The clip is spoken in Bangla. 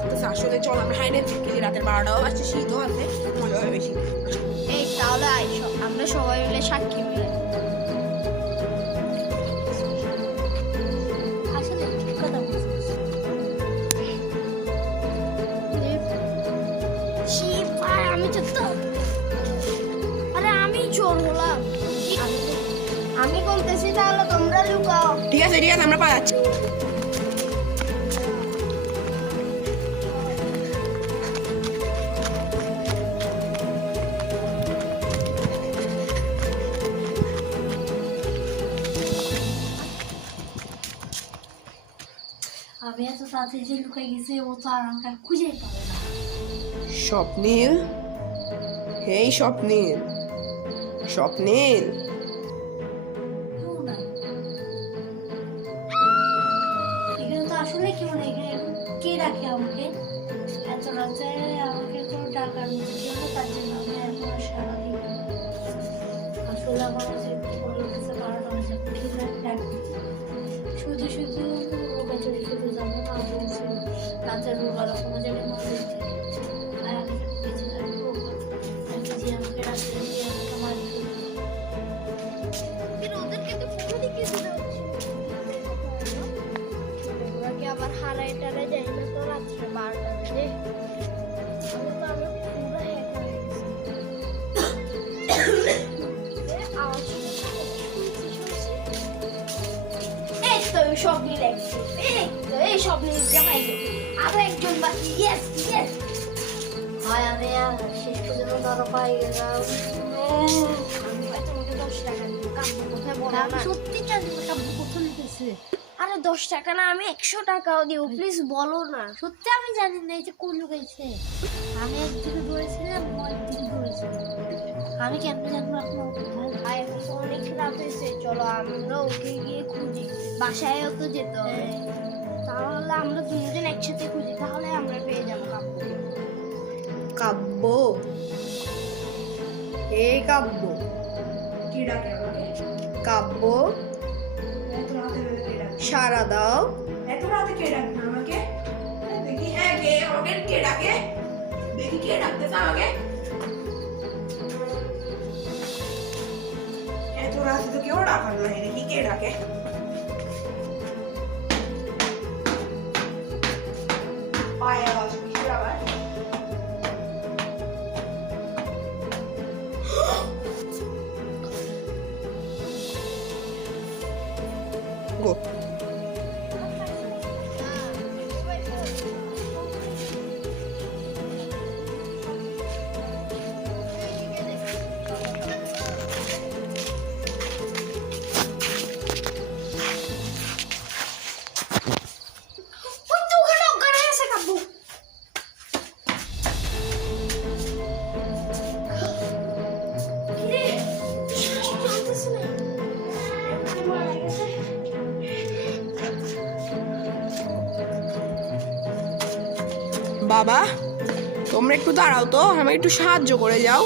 লাগতেছে আসলে। চল আমরা হাইড এন্ড সিক খেলি, রাতের 12টাও বাজছে, শীতও আছে, মজা হবে বেশি। এই তাহলে আইসো, আমরা সবাই মিলে সাক্ষী মিলে আসলে ঠিক কথা বলছিস। আমি তো আরে আমি চোর হলাম, আমি বলতেছি তাহলে তোমরা লুকাও। ঠিক আছে ঠিক আছে, আমরা পালাচ্ছি। আমি এত তাড়াতাড়ি যে লুকাই গেছে, ও তো আর আমাকে খুঁজেই পাবে না। স্বপ্নীল, হেই স্বপ্নীল, স্বপ্নীল। কেউ নাই এখানে, তো আসলে কেউ নেই। কে রাখে আমাকে এত রাতে? আমাকে কোনো টাকার মধ্যে কেউ, তার জন্য আমি এখন সারাদিন আসলে আমার কাছে বলে উঠেছে 12টা বাজে। ঠিক আছে, শুধু শুধু ওকে চুরি শুধু যাবো না, বলছে রাতের বেলা কোনো জায়গায় মনে হচ্ছে আর আমি বেঁচে থাকবো নাকি যে আমাকে রাত্রে দিয়ে আমাকে মারি ওদেরকে তো ফোন দিকে ওরা কি আবার হারাই টারাই যায় না তো রাত্রে 12টা বাজে? আমি পুরো একা হয়ে গেছি। স্বপ্নে লাগছে, এই স্বপ্নে জামাই আরো একজন বাকি। ইয়েস ইয়েস, হয় আমি শেষ পর্যন্ত ধরো পাই গেলাম। আমি তোমাকে 10 টাকা দিব, কাব্য কোথায় বলো না? সত্যি জানি কাব্য কোথায় লিখেছে? আরে 10 টাকা না, আমি 100 টাকাও দিব, প্লিজ বলো না। সত্যি আমি জানি না এই যে কোন লুকাইছে। আমি একদিকে দৌড়েছিলাম, ও একদিকে দৌড়েছিল, আমি কেমনে জানবো আপনার কোথায়? অনেক রাত হয়েছে, চলো আমরা ওকে গিয়ে খুঁজি, বাসায়ও তো যেতে হবে। তাহলে আমরা দুজন একসাথে খুঁজি, তাহলে আমরা পেয়ে যাবো কাব্যকে। কাব্য, এই কাব্য, কি ডাকে আমাকে? কাব্য, এত রাতে কে ডাকে? সারা দাও। এত রাতে কে ডাকে আমাকে? দেখি, হ্যাঁ কে আমাকে কে ডাকে? দেখি কে ডাকতেছে আমাকে? এত রাতে তো কেউ ডাকার নাই, দেখি কে ডাকে? পায়ে আওয়াজ, কিসের আওয়াজ? গো। বাবা, তোমরা একটু দাঁড়াও তো, আমাকে একটু সাহায্য করে যাও।